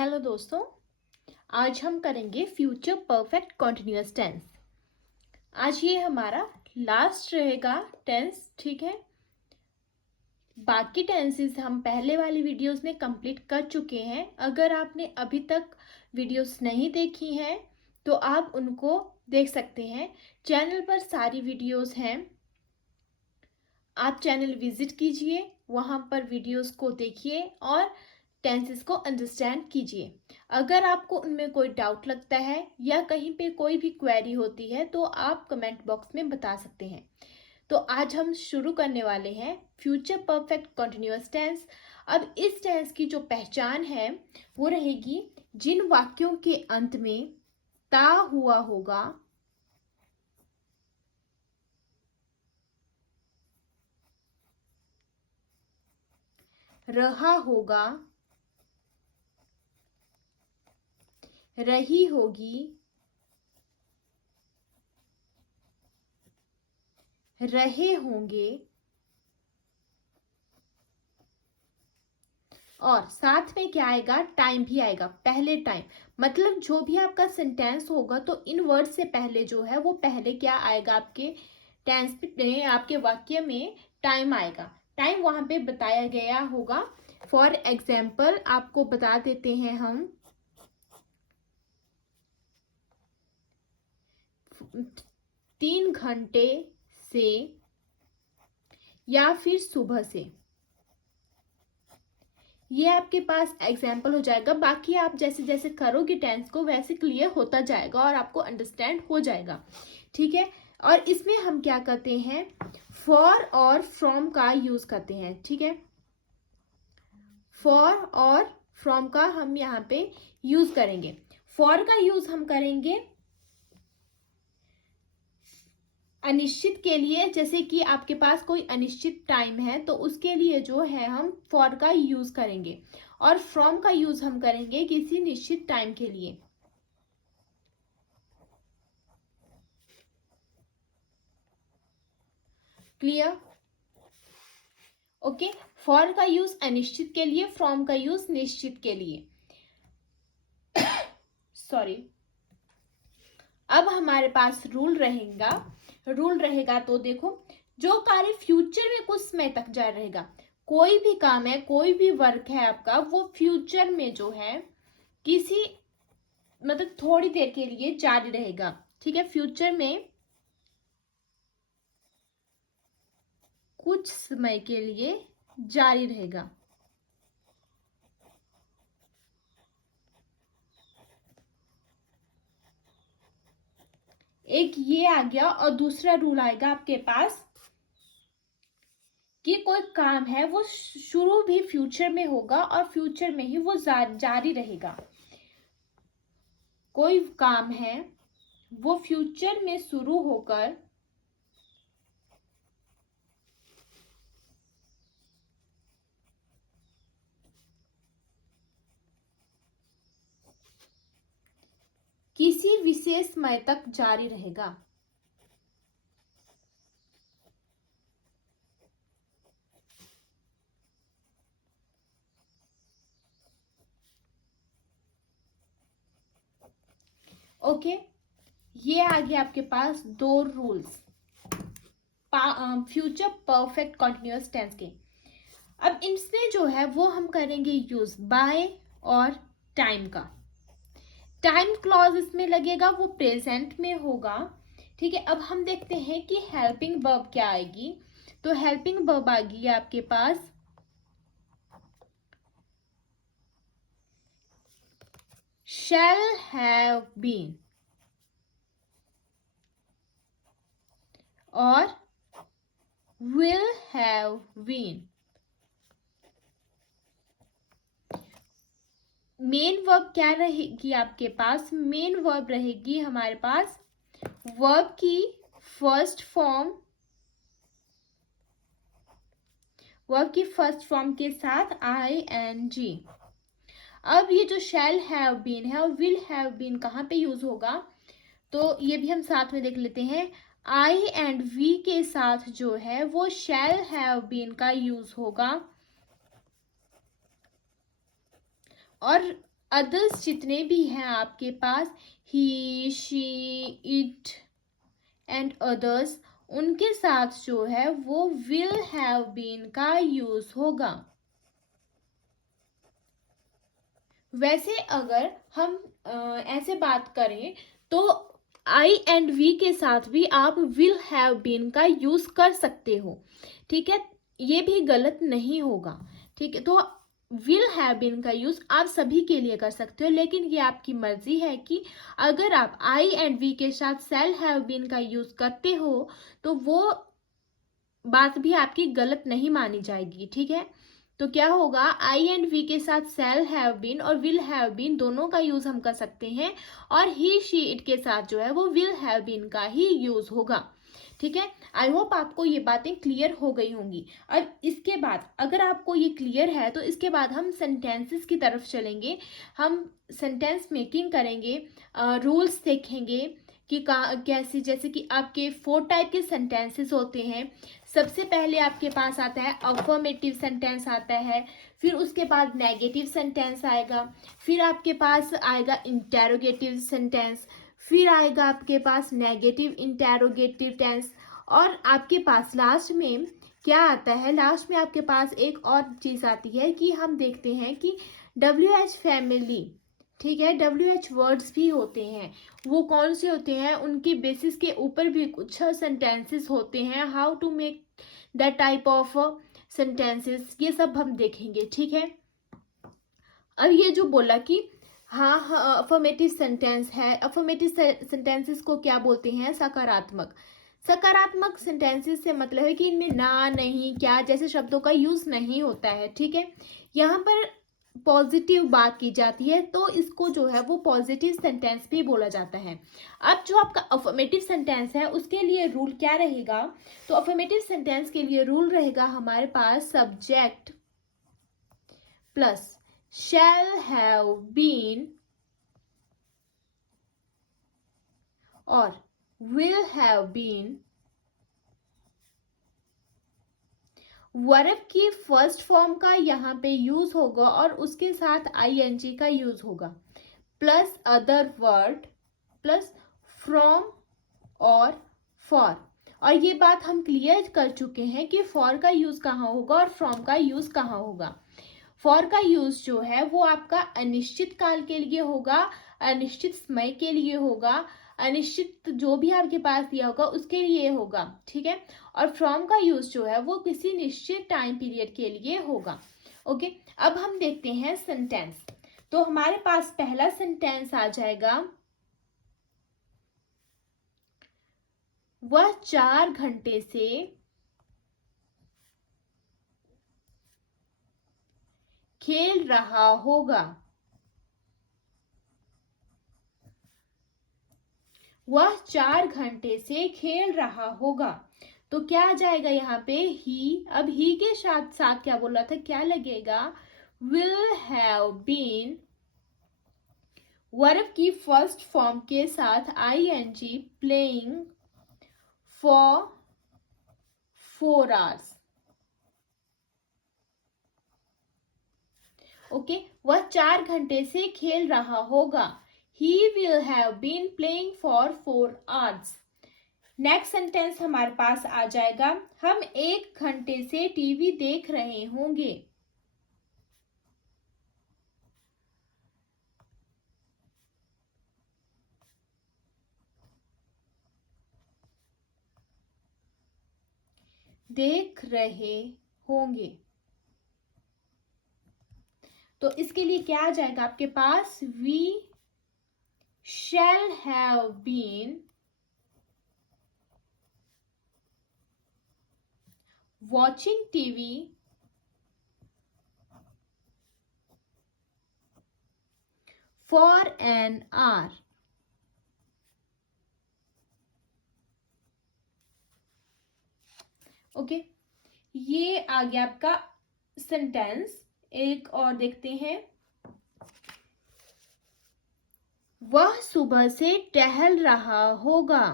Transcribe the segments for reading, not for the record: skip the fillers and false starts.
Hello दोस्तों, आज हम करेंगे फ्यूचर परफेक्ट कंटिन्यूअस टेंस। आज ये हमारा लास्ट रहेगा टेंस, ठीक है। बाकी टेंसेस हम पहले वाली वीडियोस में कंप्लीट कर चुके हैं। अगर आपने अभी तक वीडियोस नहीं देखी हैं तो आप उनको देख सकते हैं। चैनल पर सारी वीडियोस हैं, आप चैनल विजिट कीजिए, वहाँ पर वीडियोस को देखिए और टेंसेस को अंडरस्टैंड कीजिए। अगर आपको उनमें कोई डाउट लगता है या कहीं पे कोई भी क्वेरी होती है तो आप कमेंट बॉक्स में बता सकते हैं। तो आज हम शुरू करने वाले हैं फ्यूचर परफेक्ट कंटिन्यूअस टेंस। अब इस टेंस की जो पहचान है वो रहेगी जिन वाक्यों के अंत में ता हुआ होगा, रहा होगा, रही होगी, रहे होंगे और साथ में क्या आएगा, टाइम भी आएगा। पहले टाइम मतलब जो भी आपका सेंटेंस होगा तो इन वर्ड से पहले जो है वो पहले क्या आएगा, आपके टेंस में, आपके वाक्य में टाइम आएगा। टाइम वहां पे बताया गया होगा। फॉर एग्जाम्पल आपको बता देते हैं हम 3 घंटे से या फिर सुबह से। ये आपके पास एग्जाम्पल हो जाएगा। बाकी आप जैसे जैसे करोगे टेंस को वैसे क्लियर होता जाएगा और आपको अंडरस्टैंड हो जाएगा, ठीक है। और इसमें हम क्या करते हैं, फॉर और फ्रॉम का यूज करते हैं, ठीक है। फॉर और फ्रॉम का हम यहाँ पे यूज करेंगे। फॉर का यूज हम करेंगे अनिश्चित के लिए, जैसे कि आपके पास कोई अनिश्चित टाइम है तो उसके लिए जो है हम फॉर का यूज करेंगे। और फ्रॉम का यूज हम करेंगे किसी निश्चित टाइम के लिए। क्लियर? ओके। फॉर का यूज अनिश्चित के लिए, फ्रॉम का यूज निश्चित के लिए। सॉरी। अब हमारे पास रूल रहेगा तो देखो, जो कार्य फ्यूचर में कुछ समय तक जारी रहेगा, कोई भी काम है, कोई भी वर्क है आपका, वो फ्यूचर में जो है किसी मतलब थोड़ी देर के लिए जारी रहेगा, ठीक है। फ्यूचर में कुछ समय के लिए जारी रहेगा। एक ये आ गया। और दूसरा रूल आएगा आपके पास कि कोई काम है वो शुरू भी फ्यूचर में होगा और फ्यूचर में ही वो जारी रहेगा। कोई काम है वो फ्यूचर में शुरू होकर किसी विशेष समय तक जारी रहेगा। ओके। ये आ गया आपके पास 2 rules future perfect continuous tense के। अब इनमें जो है वो हम करेंगे यूज बाय और टाइम का। टाइम क्लॉज इसमें लगेगा, वो प्रेजेंट में होगा, ठीक है। अब हम देखते हैं कि हेल्पिंग वर्ब क्या आएगी। तो हेल्पिंग वर्ब आ गई आपके पास shall have been और will have been। Main verb क्या रहेगी आपके पास, मेन वर्ब रहेगी हमारे पास वर्ब की फर्स्ट फॉर्म, वर्ब की फर्स्ट फॉर्म के साथ ing। अब ये जो shall have been है और will have been कहाँ पे यूज होगा, तो ये भी हम साथ में देख लेते हैं। आई एंड वी के साथ जो है वो shall have been का यूज होगा और अदर्स जितने भी हैं आपके पास, ही, शी, इट एंड अदर्स, उनके साथ जो है वो विल हैव बीन का यूज होगा। वैसे अगर हम ऐसे बात करें तो आई एंड वी के साथ भी आप विल हैव बीन का यूज कर सकते हो, ठीक है, ये भी गलत नहीं होगा, ठीक है। तो विल हैव बीन का यूज आप सभी के लिए कर सकते हो, लेकिन ये आपकी मर्जी है कि अगर आप आई एंड वी के साथ शैल हैव बीन का यूज करते हो तो वो बात भी आपकी गलत नहीं मानी जाएगी, ठीक है। तो क्या होगा, आई एंड वी के साथ शैल हैव बीन और विल हैव बीन दोनों का यूज हम कर सकते हैं, और ही, शी, इट के साथ जो है वो विल हैव बीन का ही यूज होगा, ठीक है। आई होप आपको ये बातें क्लियर हो गई होंगी। अब इसके बाद अगर आपको ये क्लियर है तो इसके बाद हम सेंटेंसेस की तरफ चलेंगे, हम सेंटेंस मेकिंग करेंगे, रूल्स देखेंगे कि कैसे, जैसे कि आपके 4 टाइप के सेंटेंसेस होते हैं। सबसे पहले आपके पास आता है अफर्मेटिव सेंटेंस आता है, फिर उसके बाद नेगेटिव सेंटेंस आएगा, फिर आपके पास आएगा इंटेरोगेटिव सेंटेंस, फिर आएगा आपके पास नेगेटिव इंटेरोगेटिव टेंस, और आपके पास लास्ट में क्या आता है, लास्ट में आपके पास एक और चीज़ आती है कि हम देखते हैं कि WH फैमिली, ठीक है, WH वर्ड्स भी होते हैं, वो कौन से होते हैं, उनके बेसिस के ऊपर भी कुछ सेंटेंसेस होते हैं, how to make that type of sentences, ये सब हम देखेंगे, ठीक है। अब ये जो बोला कि हाँ हाँ अफर्मेटिव सेंटेंस है, अफर्मेटिव सेंटेंसेस को क्या बोलते हैं, सकारात्मक। सकारात्मक सेंटेंसेस से मतलब है कि इनमें ना, नहीं, क्या जैसे शब्दों का यूज नहीं होता है, ठीक है। यहाँ पर पॉजिटिव बात की जाती है तो इसको जो है वो पॉजिटिव सेंटेंस भी बोला जाता है। अब जो आपका अफर्मेटिव सेंटेंस है उसके लिए रूल क्या रहेगा, तो अफर्मेटिव सेंटेंस के लिए रूल रहेगा हमारे पास subject plus shall have been और will have been, वर्ब की फर्स्ट फॉर्म का यहाँ पे यूज होगा और उसके साथ ing का यूज होगा, plus other word, plus from और फॉर। और ये बात हम क्लियर कर चुके हैं कि फॉर का यूज कहाँ होगा और फ्रॉम का यूज कहाँ होगा। फॉर का यूज जो है वो आपका अनिश्चित काल के लिए होगा, अनिश्चित समय के लिए होगा, अनिश्चित जो भी आपके पास दिया होगा उसके लिए होगा, ठीक है। और फ्रॉम का यूज जो है वो किसी निश्चित टाइम पीरियड के लिए होगा, ओके। अब हम देखते हैं सेंटेंस, तो हमारे पास पहला सेंटेंस आ जाएगा, वह 4 घंटे से खेल रहा होगा, वह 4 घंटे से खेल रहा होगा। तो क्या आ जाएगा यहाँ पे, ही। अब ही के साथ साथ क्या बोला था, क्या लगेगा, विल हैव बीन, वर्ब की फर्स्ट फॉर्म के साथ ing, playing for 4 hours, okay. वह 4 घंटे से खेल रहा होगा, he will have been playing for 4 hours। Next sentence हमारे पास आ जाएगा, हम 1 घंटे से टीवी देख रहे होंगे, देख रहे होंगे। तो इसके लिए क्या आ जाएगा आपके पास, we shall have been watching TV for an hour. Okay, ये आ गया आपका सेंटेंस। एक और देखते हैं, वह सुबह से टहल रहा होगा,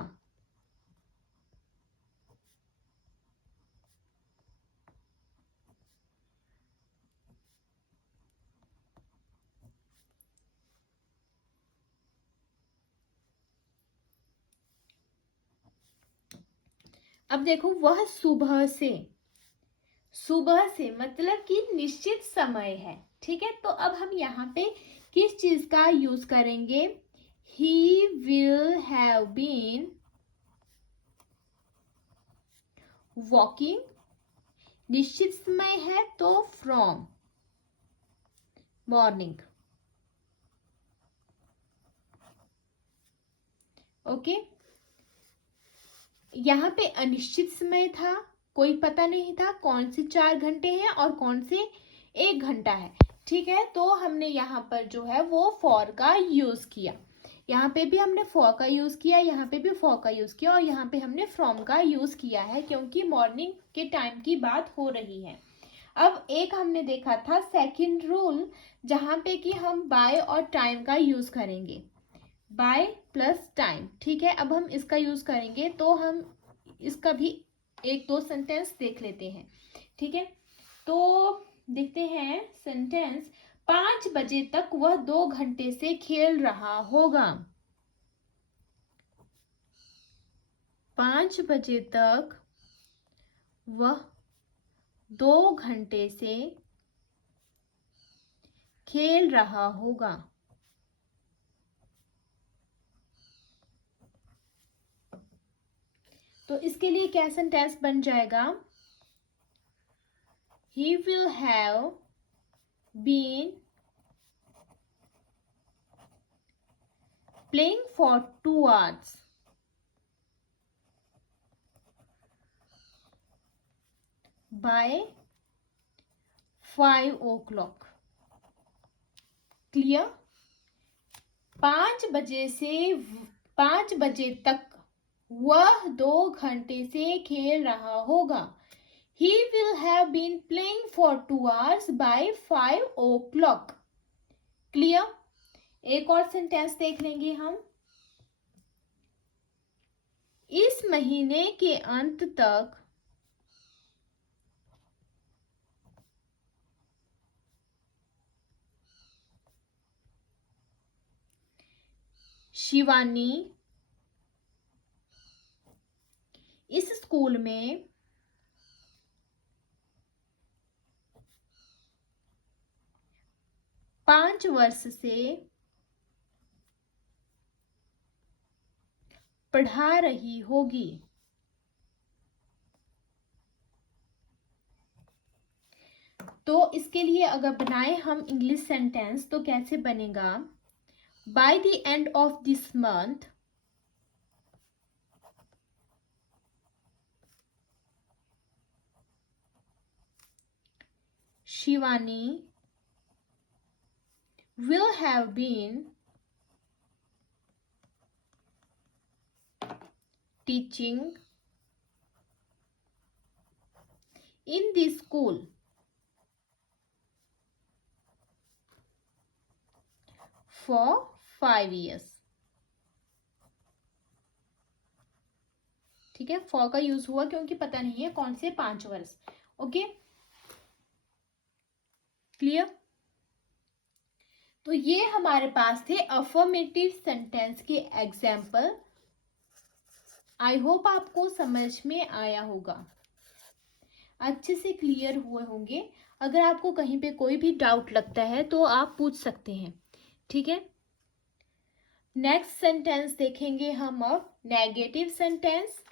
अब देखो वह सुबह से मतलब कि निश्चित समय है, ठीक है। तो अब हम यहाँ पे किस चीज का यूज करेंगे? He will have been walking, निश्चित समय है तो फ्रॉम मॉर्निंग, ओके। यहाँ पे अनिश्चित समय था, कोई पता नहीं था कौन से 4 घंटे हैं और कौन से 1 घंटा है, ठीक है। तो हमने यहाँ पर जो है वो फॉर का यूज किया, यहाँ पे भी हमने फॉर का यूज किया, यहाँ पे भी फॉर का यूज किया और यहाँ पे हमने फ्रॉम का यूज किया है, क्योंकि मॉर्निंग के टाइम की बात हो रही है। अब एक हमने देखा था सेकंड रूल, जहाँ पे कि हम बाय और टाइम का यूज करेंगे, बाय प्लस टाइम, ठीक है। अब हम इसका यूज करेंगे, तो हम इसका भी 1-2 सेंटेंस देख लेते हैं, ठीक है। तो देखते हैं सेंटेंस, 5 बजे तक वह 2 घंटे से खेल रहा होगा। 5 बजे तक वह 2 घंटे से खेल रहा होगा। तो इसके लिए क्या सेंटेंस बन जाएगा? He will have been playing for 2 hours by 5 o'clock. Clear? 5 बजे तक वह 2 घंटे से खेल रहा होगा। He will have been playing for 2 hours by 5 o'clock. Clear? एक और सेंटेंस देख लेंगे हम। इस महीने के अंत तक शिवानी इस स्कूल में 5 वर्ष से पढ़ा रही होगी। तो इसके लिए अगर बनाए हम इंग्लिश सेंटेंस तो कैसे बनेगा? By the end of this month Shivani will have been teaching in the school for 5 years. ठीक है, फॉर का यूज हुआ क्योंकि पता नहीं है कौन से 5 वर्ष। Okay, clear? तो ये हमारे पास थे अफर्मेटिव सेंटेंस के एग्जाम्पल। आई होप आपको समझ में आया होगा, अच्छे से क्लियर हुए होंगे। अगर आपको कहीं पे कोई भी डाउट लगता है तो आप पूछ सकते हैं, ठीक है। नेक्स्ट सेंटेंस देखेंगे हम अब, नेगेटिव सेंटेंस।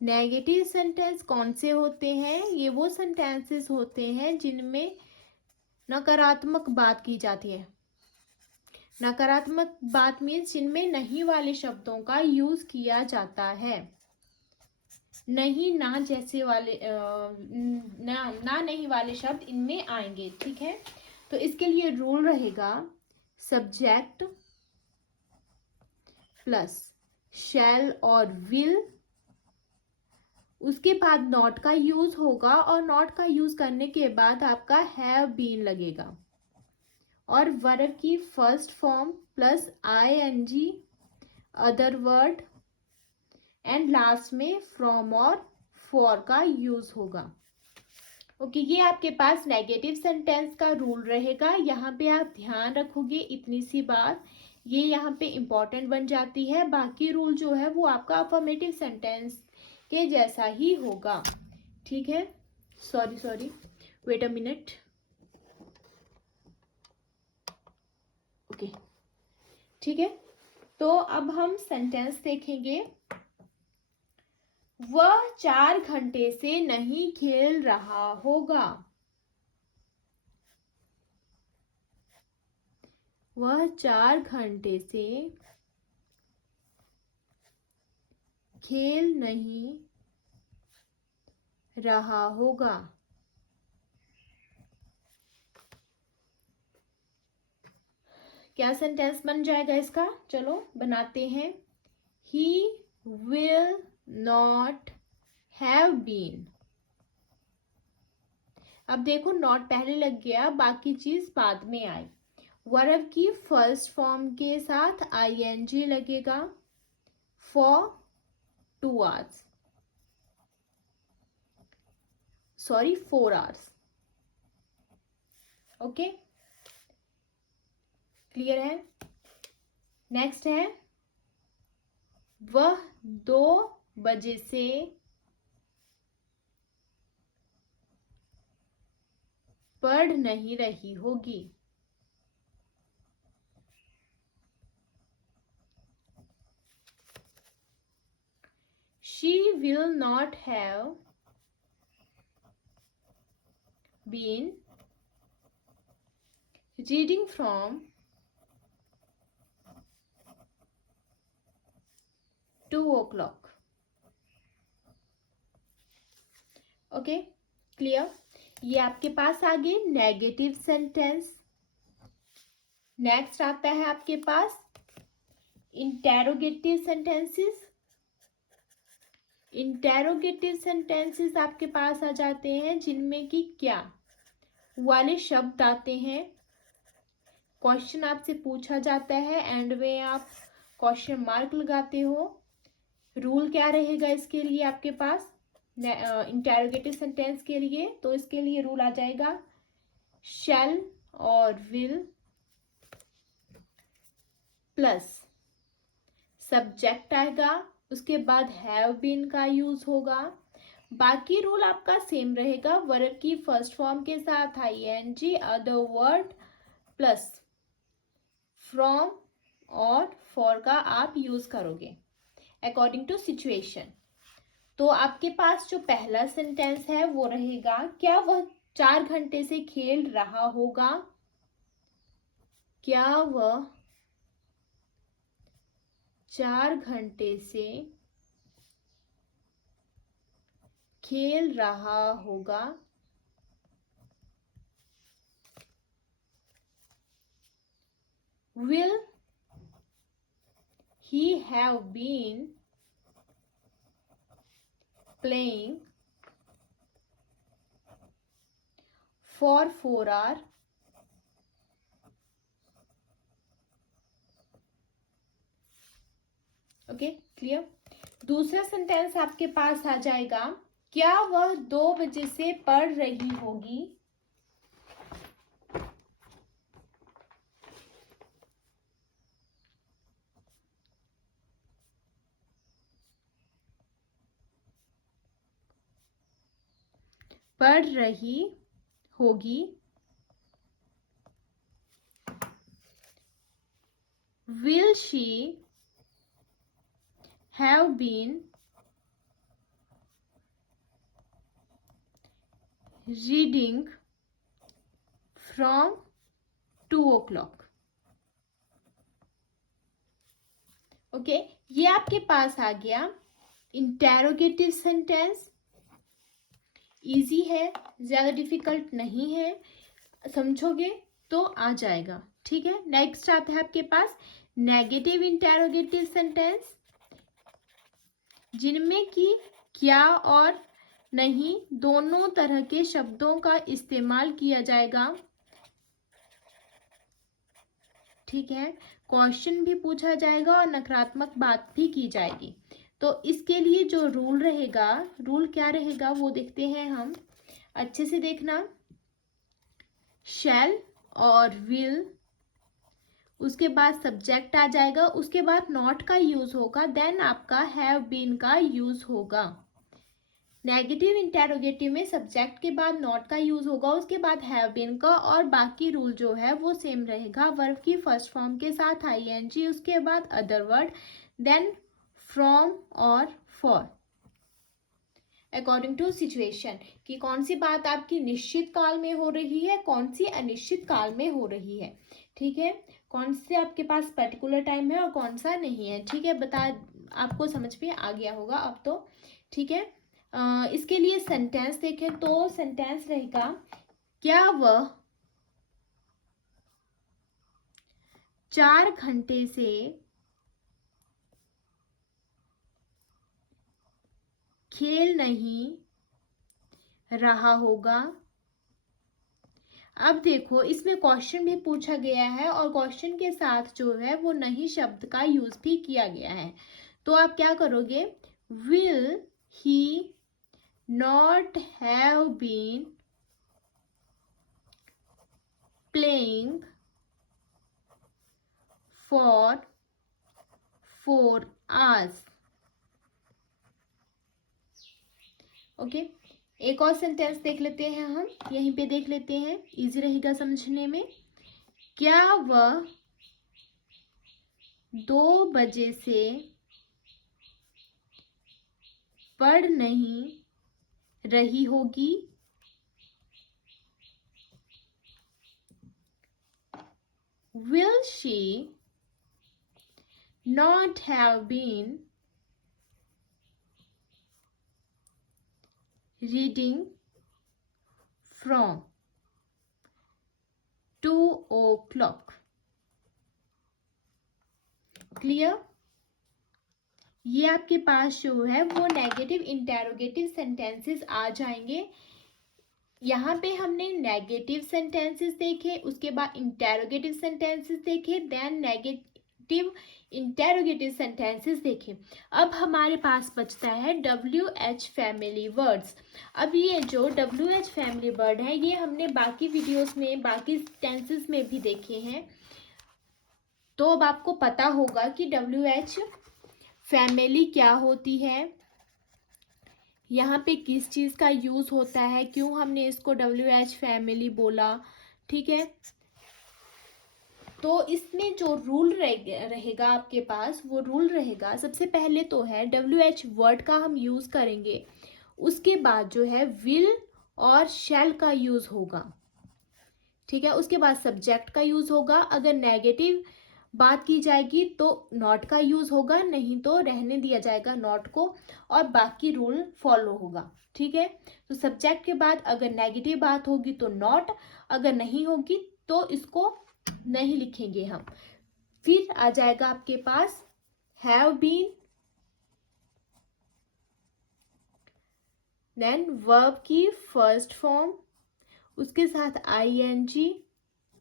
नेगेटिव सेंटेंस कौन से होते हैं? ये वो सेंटेंसेस होते हैं जिनमें नकारात्मक बात की जाती है। नकारात्मक बात मीन्स जिनमें नहीं वाले शब्दों का यूज किया जाता है। नहीं ना जैसे वाले ना नहीं वाले शब्द इनमें आएंगे, ठीक है। तो इसके लिए रूल रहेगा सब्जेक्ट प्लस शैल और विल, उसके बाद नॉट का यूज होगा और नॉट का यूज करने के बाद आपका हैव बीन लगेगा और वर्ब की first form plus ING, other word and last में फ्रॉम और फॉर का यूज होगा। ओके, ये आपके पास नेगेटिव सेंटेंस का रूल रहेगा। यहाँ पे आप ध्यान रखोगे इतनी सी बात, ये यहाँ पे इम्पॉर्टेंट बन जाती है। बाकी रूल जो है वो आपका अफर्मेटिव सेंटेंस के जैसा ही होगा, ठीक है। Sorry, wait a minute. Okay, ठीक है। तो अब हम सेंटेंस देखेंगे। वह 4 घंटे से नहीं खेल रहा होगा। वह 4 घंटे से खेल नहीं रहा होगा। क्या सेंटेंस बन जाएगा इसका? चलो बनाते हैं। He will not have been। अब देखो, नॉट पहले लग गया, बाकी चीज बाद में आई। वर्ब की फर्स्ट फॉर्म के साथ ing लगेगा for 2 hours, sorry 4 hours। Okay, clear है। नेक्स्ट है, वह 2 बजे से पढ़ नहीं रही होगी। She will not have been reading from 2 o'clock। Okay, clear. ये आपके पास आ गए नेगेटिव सेंटेंस। नेक्स्ट आता है आपके पास इंटेरोगेटिव सेंटेंसेस। इंटेरोगेटिव सेंटेंसेस आपके पास आ जाते हैं जिनमें कि क्या वाले शब्द आते हैं। क्वेश्चन आपसे पूछा जाता है, एंड में आप क्वेश्चन मार्क लगाते हो। रूल क्या रहेगा इसके लिए आपके पास इंटेरोगेटिव सेंटेंस के लिए? तो इसके लिए रूल आ जाएगा शैल और विल प्लस सब्जेक्ट आएगा, उसके बाद हैव बीन का यूज होगा। बाकी रूल आपका सेम रहेगा। वर्ब की फर्स्ट फॉर्म के साथ ing, other word plus from और फॉर का आप यूज करोगे अकॉर्डिंग टू सिचुएशन। तो आपके पास जो पहला सेंटेंस है वो रहेगा, क्या वह 4 घंटे से खेल रहा होगा? क्या वह 4 घंटे से खेल रहा होगा? Will he have been playing for 4 hours? Okay, clear. दूसरा सेंटेंस आपके पास आ जाएगा, क्या वह 2 बजे से पढ़ रही होगी? पढ़ रही होगी। Will she have been reading from 2 o'clock? Okay, ये आपके पास आ गया इंटेरोगेटिव सेंटेंस। इजी है, ज्यादा डिफिकल्ट नहीं है, समझोगे तो आ जाएगा, ठीक है। नेक्स्ट आता है आपके पास नेगेटिव इंटेरोगेटिव सेंटेंस, जिनमें कि क्या और नहीं दोनों तरह के शब्दों का इस्तेमाल किया जाएगा, ठीक है। क्वेश्चन भी पूछा जाएगा और नकारात्मक बात भी की जाएगी। तो इसके लिए जो रूल रहेगा, रूल क्या रहेगा वो देखते हैं हम। अच्छे से देखना, शैल और विल, उसके बाद सब्जेक्ट आ जाएगा, उसके बाद नॉट का यूज होगा, देन आपका हैव बीन का यूज होगा। नेगेटिव इंटेरोगेटिव में सब्जेक्ट के बाद नॉट का यूज होगा, उसके बाद हैव बीन का, और बाकी रूल जो है वो सेम रहेगा। वर्ब की फर्स्ट फॉर्म के साथ आईएनजी, उसके बाद अदर वर्ड, देन फ्रॉम और फॉर, अकॉर्डिंग टू सिचुएशन, कि कौन सी बात आपकी निश्चित काल में हो रही है, कौन सी अनिश्चित काल में हो रही है। ठीक है, कौन से आपके पास पर्टिकुलर टाइम है और कौन सा नहीं है। ठीक है, आपको समझ में आ गया होगा अब तो। ठीक है, इसके लिए सेंटेंस देखें तो सेंटेंस रहेगा, क्या वह 4 घंटे से खेल नहीं रहा होगा। अब देखो, इसमें क्वेश्चन भी पूछा गया है और क्वेश्चन के साथ जो है वो नहीं शब्द का यूज भी किया गया है। तो आप क्या करोगे, will he not have been playing for 4 hours। Okay, एक और सेंटेंस देख लेते हैं, हम यहीं पे देख लेते हैं, इजी रहेगा समझने में। क्या वह 2 बजे से पढ़ नहीं रही होगी। Will she not have been reading from 2 o'clock? Clear? ये आपके पास जो है वो नेगेटिव इंटेरोगेटिव सेंटेंसेस आ जाएंगे। यहाँ पे हमने नेगेटिव सेंटेंसेस देखे, उसके बाद इंटेरोगेटिव सेंटेंसेस देखे, देन नेगेटिव इंटेरोगेटिव सेंटेंसेस देखे। अब हमारे पास बचता है WH फैमिली वर्ड्स। अब ये जो WH फैमिली वर्ड है ये हमने बाकी वीडियोस में, बाकी टेंसेस में भी देखे हैं। तो अब आपको पता होगा कि WH फैमिली क्या होती है, यहाँ पे किस चीज़ का यूज़ होता है, क्यों हमने इसको WH फैमिली बोला। ठीक है, तो इसमें जो रूल रहेगा आपके पास, वो रूल रहेगा, सबसे पहले तो है WH वर्ड का हम यूज़ करेंगे, उसके बाद जो है विल और शैल का यूज़ होगा। ठीक है, उसके बाद सब्जेक्ट का यूज़ होगा, अगर नेगेटिव बात की जाएगी तो नॉट का यूज होगा, नहीं तो रहने दिया जाएगा नॉट को, और बाकी रूल फॉलो होगा। ठीक है, तो सब्जेक्ट के बाद अगर नेगेटिव बात होगी तो नॉट, अगर नहीं होगी तो इसको नहीं लिखेंगे हम। फिर आ जाएगा आपके पास हैव बीन, देन वर्ब की फर्स्ट फॉर्म, उसके साथ ING,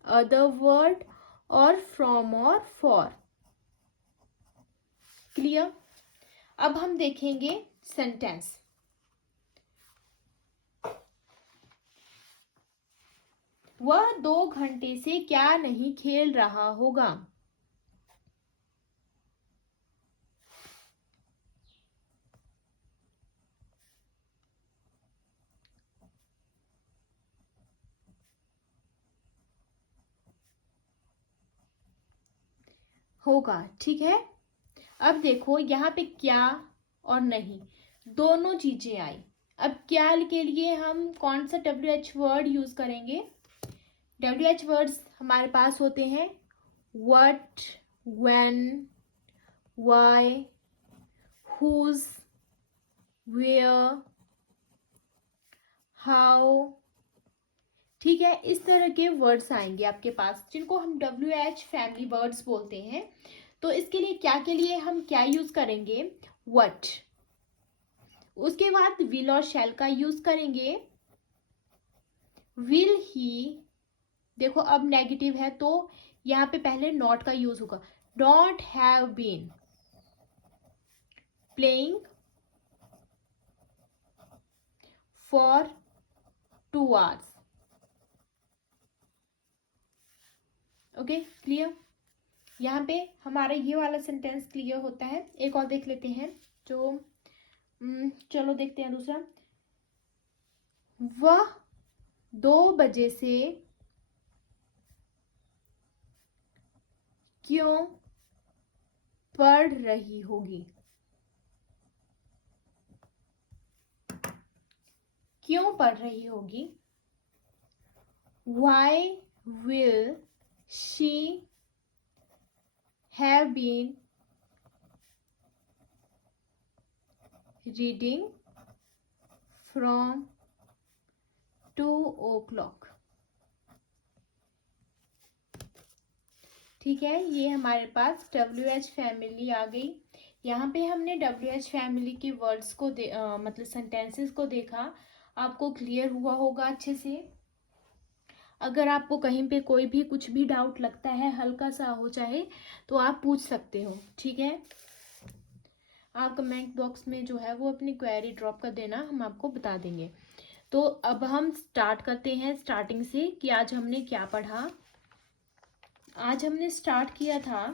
अदर वर्ड और फ्रॉम और फॉर। क्लियर? अब हम देखेंगे सेंटेंस। वह 2 घंटे से क्या नहीं खेल रहा होगा। होगा, ठीक है। अब देखो यहाँ पे क्या और नहीं दोनों चीजें आई। अब क्या के लिए हम कौन सा WH वर्ड यूज करेंगे। WH वर्ड्स हमारे पास होते हैं what, when, why, whose, where, how. ठीक है, इस तरह के वर्ड्स आएंगे आपके पास जिनको हम WH फैमिली वर्ड्स बोलते हैं। तो इसके लिए क्या के लिए हम क्या यूज करेंगे, व्हाट, उसके बाद विल और शैल का यूज करेंगे। विल ही, देखो अब नेगेटिव है तो यहाँ पे पहले नॉट का यूज होगा, not have been playing for 2 hours. Okay, clear? यहाँ पे हमारा ये वाला सेंटेंस क्लियर होता है। एक और देख लेते हैं जो चलो देखते हैं दूसरा। वह 2 बजे से क्यों पढ़ रही होगी? क्यों पढ़ रही होगी? Why will she have been reading from 2 o'clock? ठीक है, ये हमारे पास WH फैमिली आ गई। यहाँ पे हमने WH फैमिली के वर्ड्स को मतलब सेंटेंसेस को देखा। आपको क्लियर हुआ होगा अच्छे से। अगर आपको कहीं पे कोई भी कुछ भी डाउट लगता है, हल्का सा हो चाहे, तो आप पूछ सकते हो। ठीक है, आप कमेंट बॉक्स में जो है वो अपनी क्वेरी ड्रॉप कर देना, हम आपको बता देंगे। तो अब हम स्टार्ट करते हैं स्टार्टिंग से कि आज हमने क्या पढ़ा। आज हमने स्टार्ट किया था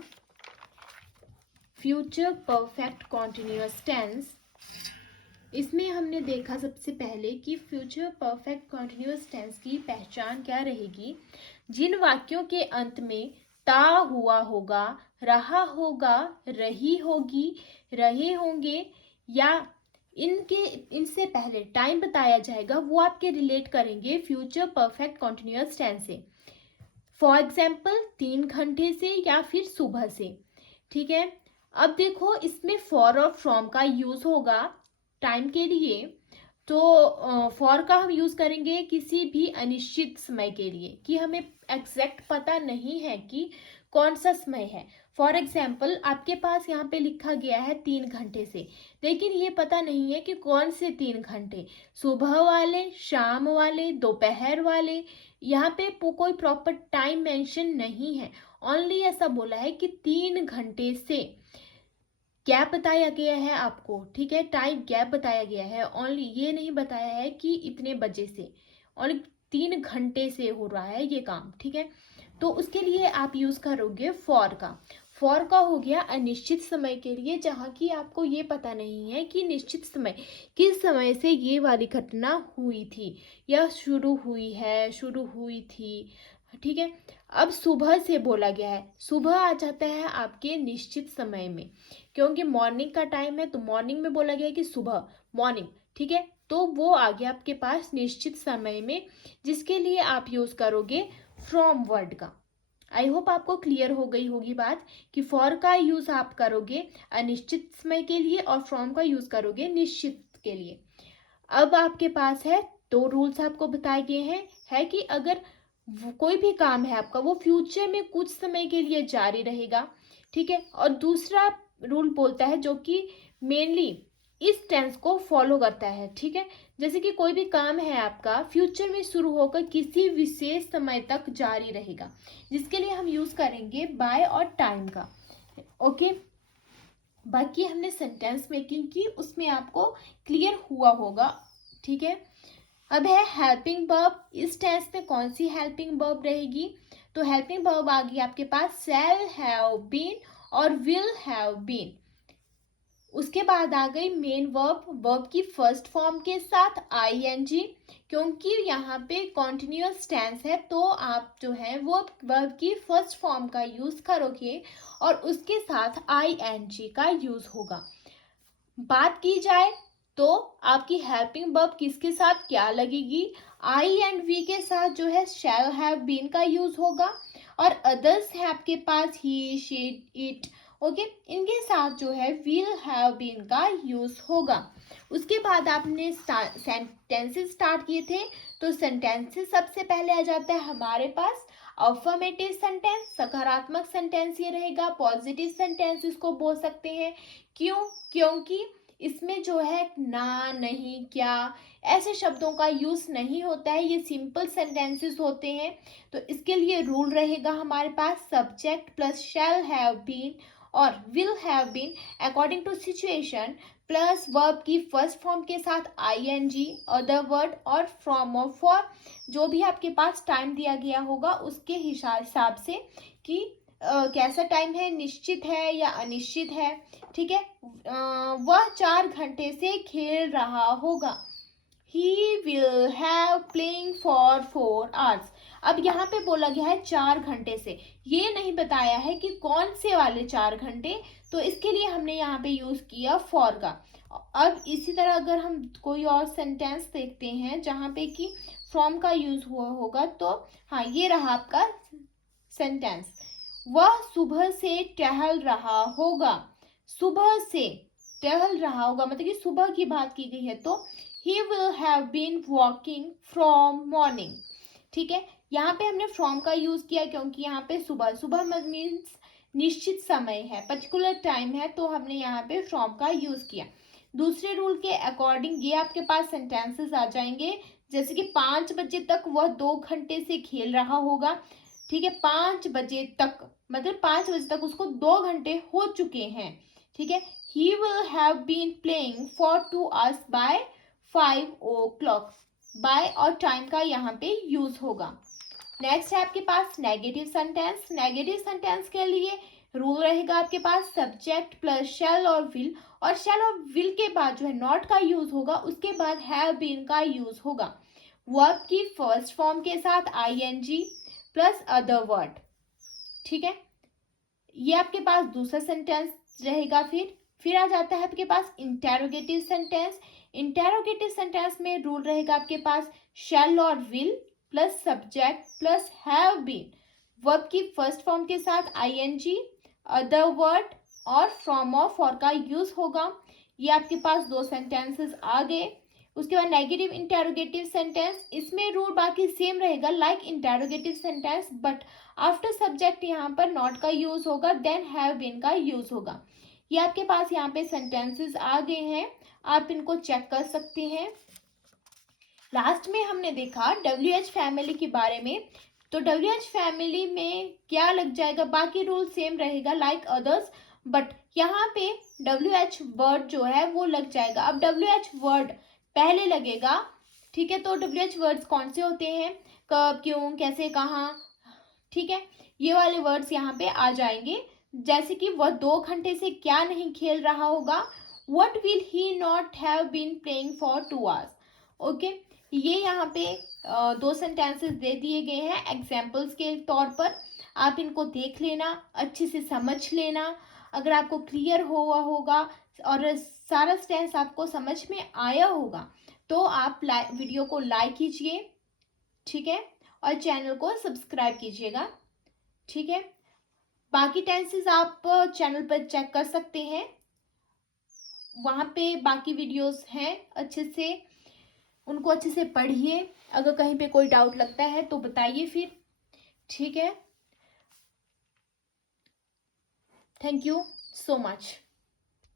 फ्यूचर परफेक्ट कॉन्टिन्यूअस टेंस। इसमें हमने देखा सबसे पहले कि फ्यूचर परफेक्ट कॉन्टिन्यूअस टेंस की पहचान क्या रहेगी। जिन वाक्यों के अंत में ता हुआ होगा, रहा होगा, रही होगी, रहे होंगे या इनसे पहले टाइम बताया जाएगा, वो आपके रिलेट करेंगे फ्यूचर परफेक्ट कॉन्टिन्यूअस टेंस से। फॉर एग्जाम्पल 3 घंटे से या फिर सुबह से। ठीक है, अब देखो इसमें फॉर और फ्रॉम का यूज होगा टाइम के लिए। तो फॉर का हम यूज करेंगे किसी भी अनिश्चित समय के लिए कि हमें एग्जैक्ट पता नहीं है कि कौन सा समय है। फॉर एग्जाम्पल आपके पास यहाँ पे लिखा गया है 3 घंटे से, लेकिन ये पता नहीं है कि कौन से 3 घंटे, सुबह वाले, शाम वाले, दोपहर वाले। यहाँ पे कोई प्रॉपर टाइम मेंशन नहीं है, ओनली ऐसा बोला है कि 3 घंटे से। गैप बताया गया है आपको, ठीक है, टाइम गैप बताया गया है, ओनली ये नहीं बताया है कि इतने बजे से, ओनली 3 घंटे से हो रहा है ये काम। ठीक है, तो उसके लिए आप यूज करोगे फॉर का। फॉर का हो गया अनिश्चित समय के लिए, जहाँ की आपको ये पता नहीं है कि निश्चित समय किस समय से ये वाली घटना हुई थी या शुरू हुई है, शुरू हुई थी। ठीक है, अब सुबह से बोला गया है, सुबह आ जाता है आपके निश्चित समय में, क्योंकि मॉर्निंग का टाइम है तो मॉर्निंग में बोला गया कि सुबह, मॉर्निंग। ठीक है, तो वो आ गया आपके पास निश्चित समय में, जिसके लिए आप यूज करोगे फ्रॉम वर्ड का। आई होप आपको क्लियर हो गई होगी बात कि फॉर का यूज आप करोगे अनिश्चित समय के लिए और फ्रॉम का यूज करोगे निश्चित के लिए। अब आपके पास है 2 रूल्स आपको बताए गए हैं, है कि अगर कोई भी काम है आपका वो फ्यूचर में कुछ समय के लिए जारी रहेगा। ठीक है, और दूसरा रूल बोलता है जो कि मेनली इस टेंस को फॉलो करता है। ठीक है, जैसे कि कोई भी काम है आपका फ्यूचर में शुरू होकर किसी विशेष समय तक जारी रहेगा, जिसके लिए हम यूज करेंगे बाय और टाइम का। ओके, बाकी हमने सेंटेंस मेकिंग की, उसमें आपको क्लियर हुआ होगा। ठीक है, अब है हेल्पिंग वर्ब। इस टेंस में कौन सी हेल्पिंग वर्ब रहेगी? तो हेल्पिंग वर्ब आ गई आपके पास शैल हैव बीन और विल हैव बीन। उसके बाद आ गई मेन वर्ब, वर्ब की फर्स्ट फॉर्म के साथ ING, क्योंकि यहाँ पे कॉन्टिन्यूअस टेंस है तो आप जो है वो वर्ब की फर्स्ट फॉर्म का यूज करोगे और उसके साथ ING का यूज होगा। बात की जाए तो आपकी हेल्पिंग वर्ब किसके साथ क्या लगेगी? आई एंड वी के साथ जो है शैल हैव बीन का यूज होगा, और अदर्स है आपके पास ही, शी, इट। ओके, इनके साथ जो है विल हैव बीन का यूज होगा। उसके बाद आपने सेंटेंसेस स्टार्ट किए थे, तो सेंटेंसेस सबसे पहले आ जाता है हमारे पास अफर्मेटिव सेंटेंस, सकारात्मक सेंटेंस ये रहेगा। पॉजिटिव सेंटेंस इसको बोल सकते हैं, क्यों? क्योंकि इसमें जो है ना, नहीं, क्या ऐसे शब्दों का यूज नहीं होता है, ये सिंपल सेंटेंसेस होते हैं। तो इसके लिए रूल रहेगा हमारे पास subject plus shall have been और will have been according to situation plus verb की फर्स्ट फॉर्म के साथ आईएनजी, अदर वर्ड और फ्रॉम और फॉर जो भी आपके पास टाइम दिया गया होगा उसके हिसाब से कि कैसा टाइम है, निश्चित है या अनिश्चित है। ठीक है, वह 4 घंटे से खेल रहा होगा। He will have playing for 4 hours। अब यहाँ पे बोला गया है 4 घंटे से, ये नहीं बताया है कि कौन से वाले 4 घंटे, तो इसके लिए हमने यहाँ पे यूज किया फॉर का। अब इसी तरह अगर हम कोई और सेंटेंस देखते हैं जहाँ पे कि फ्रॉम का यूज हुआ होगा, तो हाँ ये रहा आपका सेंटेंस, वह सुबह से टहल रहा होगा। सुबह से टहल रहा होगा मतलब कि सुबह की बात की गई है, तो he will have been walking from morning। ठीक है, यहाँ पे हमने from का यूज किया क्योंकि यहाँ पे सुबह सुबह मीन्स निश्चित समय है, पर्टिकुलर टाइम है, तो हमने यहाँ पे from का यूज किया। दूसरे रूल के अकॉर्डिंग ये आपके पास सेंटेंसेस आ जाएंगे, जैसे कि 5 बजे तक वह 2 घंटे से खेल रहा होगा। ठीक है, 5 बजे तक मतलब 5 बजे तक उसको 2 घंटे हो चुके हैं। ठीक है, he will have been playing for 2 hours by 5 o'clock। Bye और टाइम का यहाँ पे यूज होगा। नेक्स्ट है आपके पास नेगेटिव सेंटेंस। नेगेटिव सेंटेंस के लिए रूल रहेगा आपके पास सब्जेक्ट प्लस शैल और विल, और शैल और विल के बाद जो है नॉट का यूज होगा, उसके बाद हैव बीन का यूज होगा। वर्ब की फर्स्ट फॉर्म के साथ आईएनजी प्लस अदर वर्ड। ठीक है, ये आपके पास दूसरा सेंटेंस रहेगा। फिर आ जाता है आपके पास इंटेरोगेटिव सेंटेंस। इंटेरोगेटिव सेंटेंस में रूल रहेगा आपके पास शैल और will plus subject plus have been, verb की फर्स्ट फॉर्म के साथ आईएनजी, अदर वर्ड और फ्रॉम और फॉर का यूज होगा। ये आपके पास 2 सेंटेंसेस आ गए। उसके बाद नेगेटिव इंटेरोगेटिव सेंटेंस, इसमें रूल बाकी सेम रहेगा like interrogative sentence, but after subject यहाँ पर नॉट का यूज होगा, देन हैव बीन का यूज होगा। ये आपके पास यहाँ पे सेंटेंसेस आ गए हैं, आप इनको चेक कर सकते हैं। लास्ट में हमने देखा WH फैमिली के बारे में, तो WH फैमिली में क्या लग जाएगा, बाकी रूल सेम रहेगा लाइक अदर्स, बट यहाँ पे WH वर्ड जो है वो लग जाएगा। अब WH वर्ड पहले लगेगा। ठीक है, तो WH वर्ड्स कौन से होते हैं, कब, क्यों, कैसे, कहाँ। ठीक है, ये वाले वर्ड्स यहाँ पे आ जाएंगे, जैसे कि वह 2 घंटे से क्या नहीं खेल रहा होगा, what will he not have been playing for 2 hours। Okay, ये यहाँ पे 2 सेंटेंसेस दे दिए गए हैं एग्जाम्पल्स के तौर पर, आप इनको देख लेना, अच्छे से समझ लेना। अगर आपको क्लियर हुआ होगा और सारा सेंस आपको समझ में आया होगा, तो आप वीडियो को लाइक कीजिए। ठीक है, और चैनल को सब्सक्राइब कीजिएगा। ठीक है, बाकी टेंसेस आप चैनल पर चेक कर सकते हैं, वहाँ पे बाकी वीडियोस हैं, अच्छे से उनको अच्छे से पढ़िए। अगर कहीं पे कोई डाउट लगता है तो बताइए फिर। ठीक है, थैंक यू सो मच।